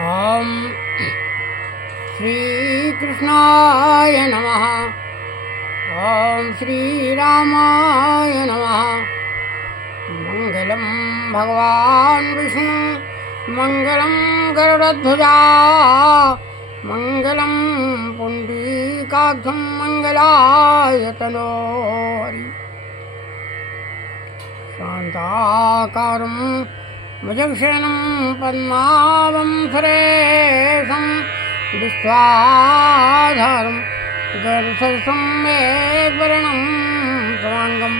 ओम श्री कृष्णाय नमः। ओम श्री रामाय नमः। मंगलम भगवान विष्णु मंगलम गरुड़ध्वजा मंगलम पुंडरीकाक्षं मंगलाय तनोहरि। शांताकारं भुजगशयनं पद्मावं सुरेशं विश्वाधारं गरुड़सदृशं मेघवर्णं शुभांगं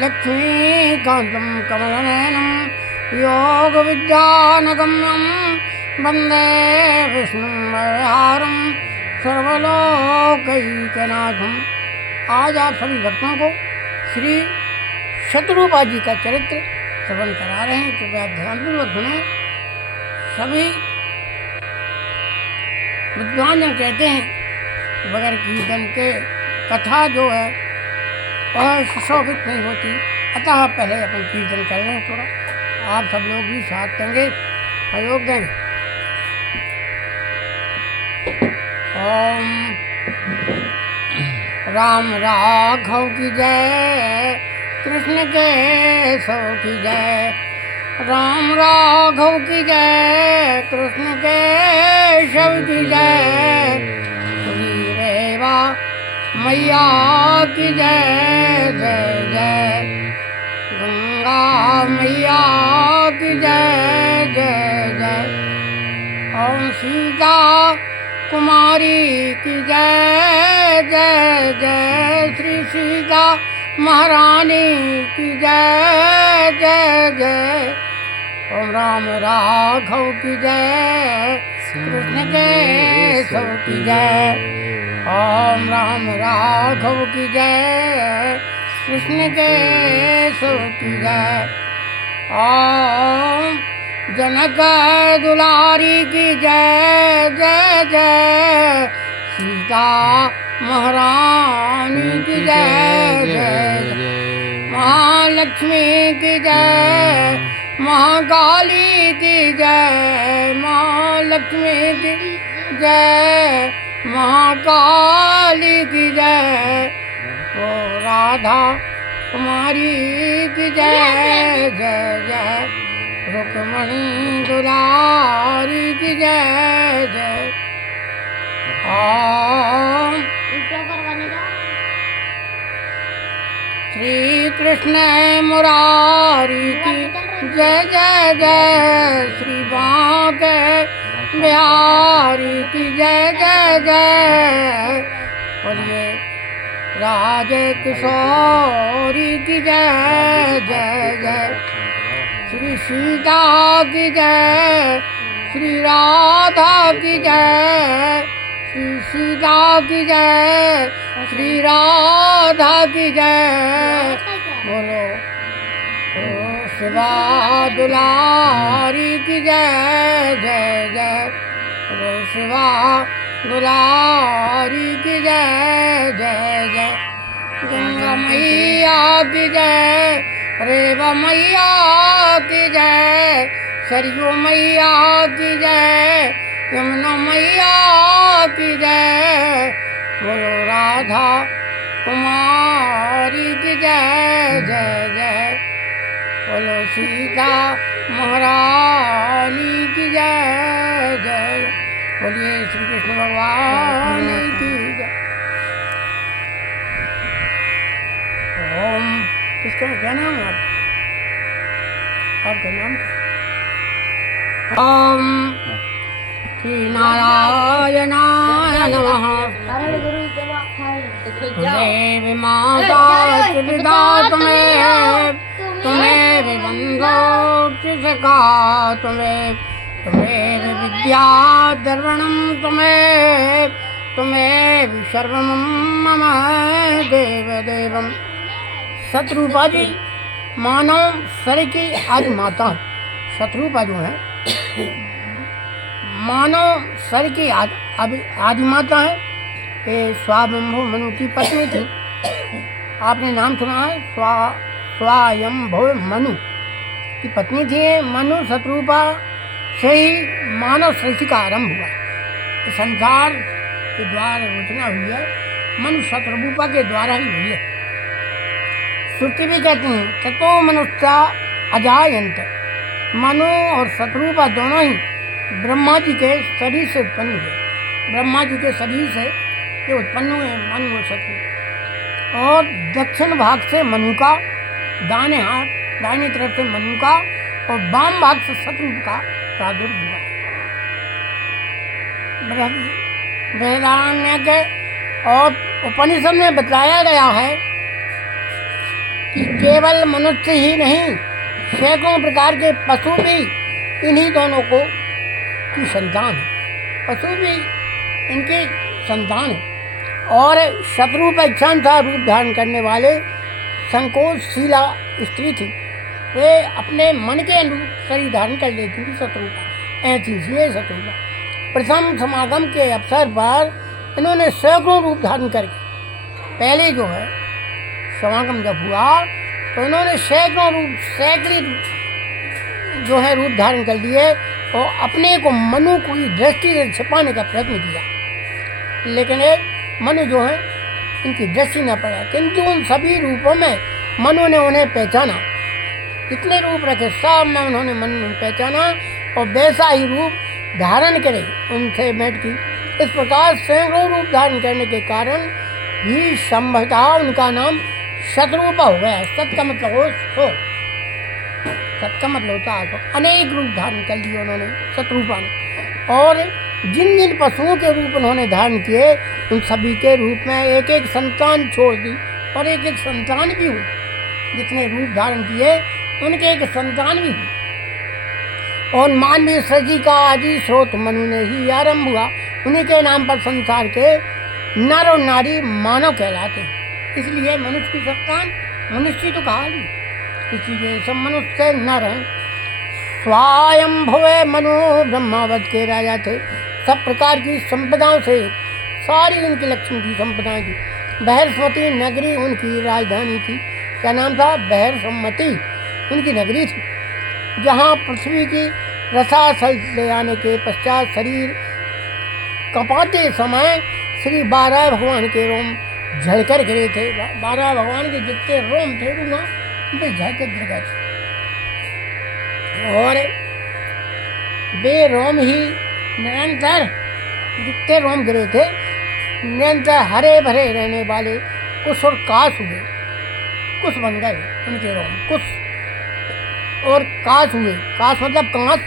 लक्ष्मीकान्तं कमलनयनं योगविद्यानगम्यं वन्दे विष्णुं वैहारं सर्वलोकैकनाथं। आज आप सभी भक्तों को श्री शतरूपा जी का चरित्र श्रवण करा रहे हैं, कृपया ध्यानपूर्वक सुने। सभी विद्वान जन कहते हैं बगैर कीर्तन के कथा जो है वह सुशोभित नहीं होती, अतः पहले अपन कीर्तन कर लें। थोड़ा आप सब लोग भी साथ देंगे, सहयोग देंगे। ओम राम राघव की जय, कृष्ण केशव की जय। राम राघव की जय, कृष्ण केशव की जय। श्री रेवा मैया की जय जय जय। गंगा मैया की जय जय जय। ओम सीता कुमारी की जय जय जय। श्री सीता महारानी की जय जय जय। ओम राम राघव की जय, कृष्ण केशव की जय। ओम राम राघव की जय, कृष्ण केशव की जय। ओम जनक दुलारी की जय जय जय। सीता महारानी की जय जय जय। महालक्ष्मी की जय, महाकाली की जय। महालक्ष्मी की जय, महाकाली की जय। ओ राधा कुमारी की जय जय जय। रुक्मणी दुलारी की जय जय। ओम श्री कृष्ण मुरारी की जय जय जय। श्री बांके बिहारी की जय जय जय। बोलिए राज किशोरी की जय जय जय। श्री सीता की जय, श्री राधा की जय। श्री सीता की जय, श्री राधा की जय। बोलो शिवा दुलारी की जय जय जय। बोलो शिवा दुलारी की जय जय जय। गंगा मैया की जय, रेवा मैया की जय। सरयू मैया की जय, यमुना मैया की जय। बोलो राधा कुमारी की जय जय जय। बोलो सीता महारानी की जय जय। बोलिए श्री कृष्ण भगवान की जय। ओम किसका क्या नाम है आपका नाम? ओम श्री नारायणाय नमः। देवी माता पिता तुम्हें, तुम्हें भी बंधो किसका तुम्हें। तुम्हें भी विद्या द्रवणम तुम्हें, तुम्हें भी सर्वम मम देव देवम। शतरूपा जी मानव शरीर की आदि माता। शतरूपा जो है मानव शरीर की आदि माता है। ये स्वायंभु मनु की पत्नी थी। आपने नाम सुना है स्वायंभु मनु की पत्नी थी। मनु शतरूपा से ही मानव सृष्टि का आरंभ हुआ। इस संसार के द्वारा रचना हुई है, मनुष्य शतरूपा के द्वारा ही हुई है। श्रुति भी कहती हैं ततो मनुष्या अजायंत, मनु और शतरूपा दोनों ही ब्रह्मा जी के शरीर से उत्पन्न हुए। ब्रह्मा जी के शरीर से ये उत्पन्न हुए मनु और शत्रु। और दक्षिण भाग से मनु का, दाहिने हाथ दाहिनी तरफ से मनु का और वाम भाग से शत्रु का प्रादुर्भाव हुआ। बृहदारण्यक और उपनिषद में बताया गया है कि केवल मनुष्य ही नहीं, सैकड़ों प्रकार के पशु भी इन्हीं दोनों को की संतान है। पशु भी इनकी संतान है। और शत्रु पर इच्छानुसार रूप धारण करने वाले संकोचशीला स्त्री थी, वे अपने मन के अनुरूप शरीर धारण कर लेती थी। शत्रु का ऐसी इसलिए शत्रु का प्रथम समागम के अवसर पर इन्होंने सैकड़ों रूप धारण करके, पहले जो है समागम जब हुआ तो इन्होंने सैकड़ों रूप, सैकड़े जो है रूप धारण कर लिए और अपने को मनु की दृष्टि से छिपाने का प्रयत्न किया, लेकिन मनु जो है इनकी दृष्टि न पड़ा। किंतु उन सभी रूपों में मनु ने उन्हें पहचाना। जितने रूप रखे सब में उन्होंने मनु पहचाना और वैसा ही रूप धारण करे उनसे भेंट की। इस प्रकार सैकड़ों रूप धारण करने के कारण ही संभवतः उनका नाम शतरूपा हो गया। सत का मतलब हो सो, सत का मतलब होता है अनेक रूप धारण कर लिए उन्होंने शतरूपा ने। और जिन जिन पशुओं के रूप उन्होंने धारण किए उन सभी के रूप में एक एक संतान छोड़ दी और एक एक संतान भी हुई। जितने रूप धारण किए उनके एक संतान भी हुई। और मानवीय सृष्टि का आदि स्रोत मनु ने ही आरंभ हुआ। उन्हीं के नाम पर संसार के नर और नारी मानव कहलाते हैं। इसलिए मनुष्य की संतान मनुष्य तो कहा ही, इसलिए सब मनुष्य से नर हैं। स्वायंभुवे मनु ब्रह्मावत के राजा थे। सब प्रकार की संपदाओं से सारी उनकी लक्ष्मी की संपदाएं थी। बहरसमती नगरी उनकी राजधानी थी। क्या नाम था? बहरसमती उनकी नगरी थी, जहाँ पृथ्वी की रसासल ले आने के पश्चात शरीर कपाते समय श्री 12 भगवान के रोम झड़कर गिरे थे। 12 भगवान के जितने रोम थे उन पे झड़कर गिर गए थे और वे रोम ही निरंतर, जितने रोम गिरे थे निरंतर हरे भरे रहने वाले कुश और काश हुए। कुश बन गए उनके रोम, कुश और काश हुए। काश मतलब कांस,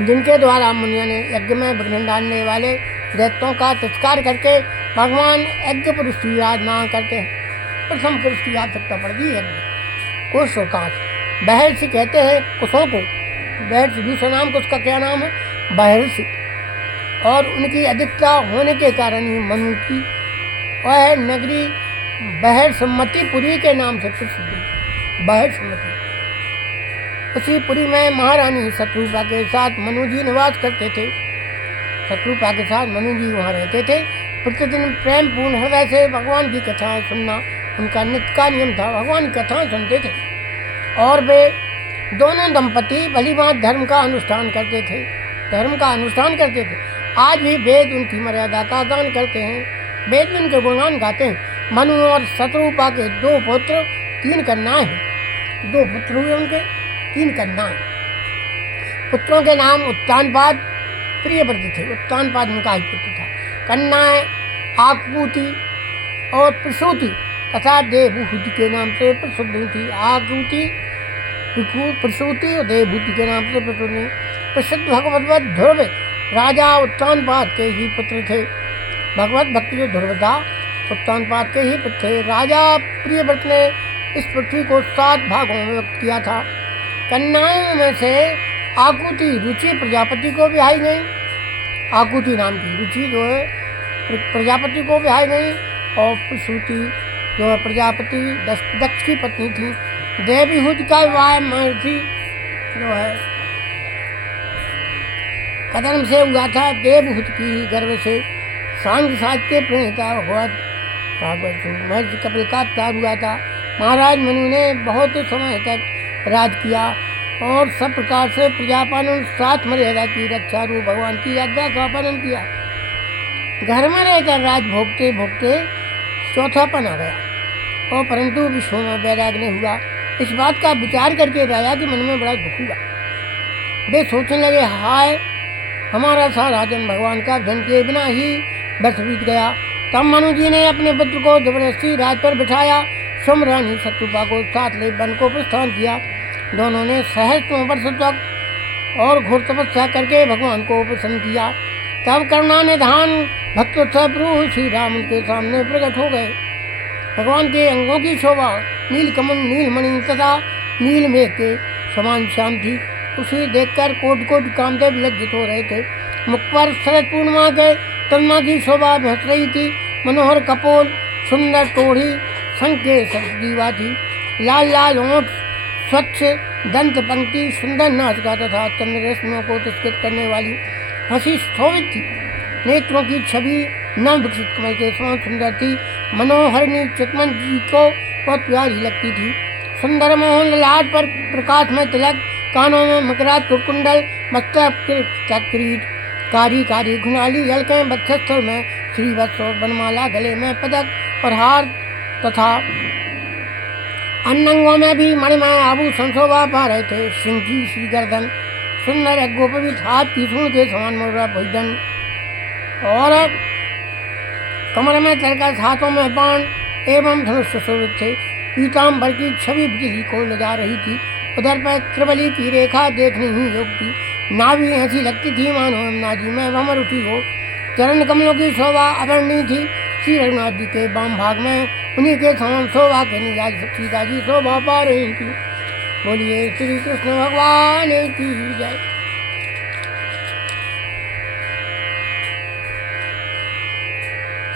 जिनके द्वारा मुनियों ने यज्ञ में विघ्न डालने वाले दैत्यों का तिरस्कार करके भगवान यज्ञ पुरुष की आराधना करते हैं। प्रथम पुरुष की आवश्यकता पड़ती है यज्ञ। कुश और काश, बहर्षि कहते हैं कुशों को। बहर्षि दूसरा नाम कुश का क्या नाम है? बहर्षि। और उनकी अधिकता होने के कारण ही मनु की वह नगरी बहरसमतीपुरी के नाम से प्रसिद्ध है। बहरसमती। उसी पुरी में महारानी शतरूपा के साथ मनु जी निवास करते थे। शतरूपा के साथ मनु जी वहाँ रहते थे। प्रतिदिन प्रेम पूर्ण हृदय से भगवान की कथाएं सुनना उनका नित्य का नियम था। भगवान की कथाएं सुनते थे और वे दोनों दंपति भलीभांति धर्म का अनुष्ठान करते थे। धर्म का अनुष्ठान करते थे। आज भी वेद उनकी मर्यादा का गान करते हैं। वेद में उनके गुणगान गाते हैं। मनु और शतरूपा के 2 पुत्र 3 कन्याएं हैं। 2 पुत्र हुए उनके, 3 कन्याएं। पुत्रों के नाम उत्तानपाद, प्रियव्रत थे। उत्तानपाद उनका ही पुत्र था। कन्याएं आकुति और प्रसूति तथा देवभूति के नाम से प्रसिद्ध थी। आकुति, प्रसूति और देवभूति के नाम से प्रसिद्ध भगवत ध्रुव राजा उत्तानपाद के ही पुत्र थे। भगवत भक्ति जो ध्रुव था उत्तानपाद के ही पुत्र थे। राजा प्रियव्रत ने इस पृथ्वी को 7 भागों में व्यक्त किया था। कन्याओं में से आकुति रुचि प्रजापति को ब्याही गई। आकुति नाम की रुचि जो है प्रजापति को ब्याही गई और प्रसूति जो है प्रजापति दक्ष की पत्नी थी। देवहूति का विवाह महर्षि जो है कदम से हुआ था। देवहूति की गर्भ से सांख्य शास्त्र के प्रणेता भागवत महर्षि कपिल का अवतार हुआ था। महाराज मनु ने बहुत समय तक राज किया और सब प्रकार से प्रजापालन सात मर्यादा की रक्षा रूप भगवान की आज्ञा का पालन किया। घर में रहकर राज भोगते भोगते चौथापन आ गया और परंतु विश्व में वैराग नहीं हुआ। इस बात का विचार करके राजा के मन में बड़ा दुख हुआ। वे सोचने लगे, हाय हमारा सारा दिन भगवान का धन के बिना ही व्यर्थ बीत गया। तब मनु जी ने अपने पुत्र को जबरदस्ती राज पर बिठाया। स्वयं रानी शत्रुपा को साथ ले वन को प्रस्थान किया। दोनों ने सहस्त्र वर्ष तक और घोर तपस्या करके भगवान को प्रसन्न किया। तब करुणा निधान भक्त प्रभु श्री राम उनके सामने प्रकट हो गए। भगवान के अंगों की शोभा नीलकमल नीलमणि तथा नील मेघ के समान श्याम थी। उसे देखकर कोट कोट कामदेव लज्जित हो रहे थे। मुख पर शरद पूर्णिमा के तन्मा की शोभा भस रही थी। मनोहर कपोल सुंदर टोढ़ी संग के सजीवा थी। लाल लाल ओंठ स्वच्छ दंत पंक्ति सुंदर नासिका तथा चंद्र रेशमियों को तिरस्कृत करने वाली हंसी शोभित थी। नेत्रों की छवि नव विकसित कमल के समान सुंदर थी। मनोहरिणी चितमन जी को बहुत प्यारी लगती थी। सुंदर मोहन ललाट पर प्रकाश में तिलक, कानों में मकरात कुंडल, मस्तक किरीट, कारी कारी घुनाली झलकें, वक्षस्थल में श्रीवत्स और बनमाला, गले में पदक और हार तथा अन्नंगों में भी मणिमय आभूषण शोभा पा रहे थे। सिंह की श्री गर्दन, सुंदर एक गोपवित हाथ की सूंड के समान मुर्रा भुजन और कमर में तरकस, हाथों में बाण एवं धनुष सुशोभित थे। पीताम्बर की छवि बिजली को ले जा रही थी। उधर पर त्रिबली की रेखा देखने ही योग्य थी। नाभि ऐसी लगती थी मानो यमुना जी में भंवर उठी हो। चरण कमलों की शोभा अवर्णीय थी। श्री रघुनाथ जी के वाम भाग में उन्हीं के समान शोभा के निजाज सीता जी शोभा पा रही थी। बोलिए श्री कृष्ण भगवान की जय।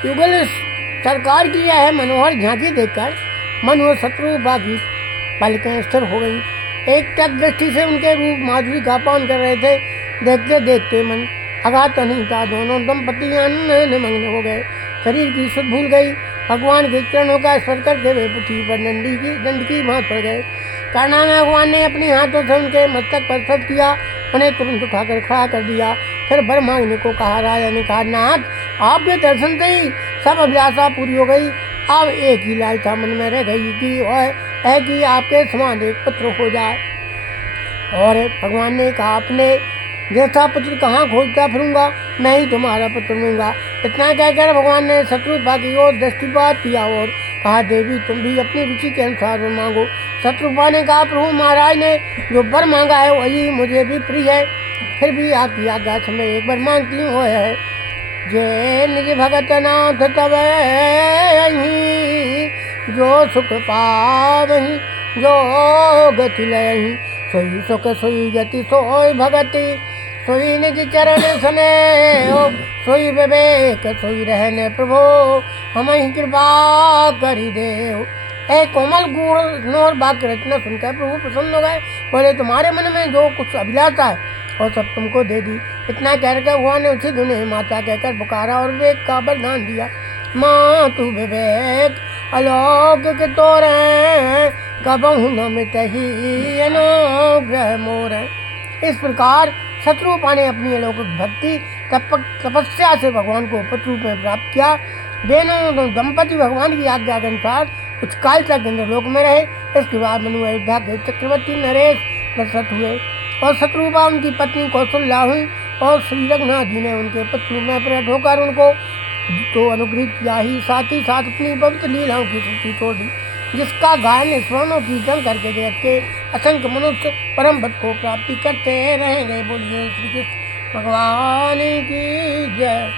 युगल सरकार की यह मनोहर झांकी देखकर मनु और शत्रुपा की पलकें स्थिर हो गई। एक टक दृष्टि से उनके रूप माधुरी का पान कर रहे थे। देखते देखते मन अगाध नहीं था। दोनों दंपति आनंद में मग्न हो गए। शरीर की सुध भूल गई। भगवान के चरणों का स्पर्श करके वे पृथ्वी पर दंड की भांत पड़ गए। कारणा में भगवान ने अपने हाथों से उनके मस्तक पर स्पर्श किया। उन्हें तुरंत उठाकर खड़ा कर दिया। फिर वर मांगने को कहा। राजा ने कहा, नाथ आपके दर्शन से ही सब अभिलाषा पूरी हो गई। अब एक ही लालसा मन में रह गई कि वह है कि आपके समान एक पुत्र हो जाए। और भगवान ने कहा, अपने जैसा पुत्र कहाँ खोजता फिरूंगा, मैं ही तुम्हारा पुत्र लूंगा। इतना कहकर भगवान ने शत्रुपा की ओर दृष्टिपात किया और कहा, देवी तुम भी अपनी रुचि के अनुसार वर मांगो। शत्रुपा ने कहा, प्रभु महाराज ने जो वर मांगा है वही मुझे भी प्रिय है। फिर भी आपकी आज्ञा से मैं एक बार मांगती हूँ, है जे निज भगत नाथ तब जो सुख पावही, जो गति लयही, सोई सुख सोई गति सोई भगति, सोई निज चरण स्नेह, सोई विवेक सोई रहने प्रभो, हमें कृपा करी देव। ए कोमल गुण और वाक्य रचना सुनकर प्रभु प्रसन्न हो गए। बोले, तुम्हारे मन में जो कुछ अभिलाषा है और सब तुमको दे दी। इतना कहकर भगवान ने उसी धुने माता कहकर पुकारा और विवेक का वरदान दिया। माँ तू विवेक अलौकिक तोरे, कबहु न मिटहि अनुग्रह मोरे। इस प्रकार शत्रुपा ने अपनी अलौकिक भक्ति तपस्या से भगवान को पुत्र रूप में प्राप्त किया। दोनों दंपति भगवान की आज्ञा के अनुसार कुछ काल तक इंद्रलोक में रहे। इसके बाद मनु अयोध्या के चक्रवर्ती नरेश दशरथ हुए और शत्रुपा उनकी पत्नी कौशल्या हुई और श्री रघुनाथ जी ने उनके पुत्र में प्रकट होकर उनको तो अनुग्रहित किया ही, साथ ही साथ अपनी पवित्र लीलाओं की सूची छोड़ दी, जिसका गायन स्मरणों कीर्तन करके जगत के असंख्य मनुष्य परम पद को प्राप्ति करते रहेंगे। बोलिए श्री कृष्ण भगवान की जय।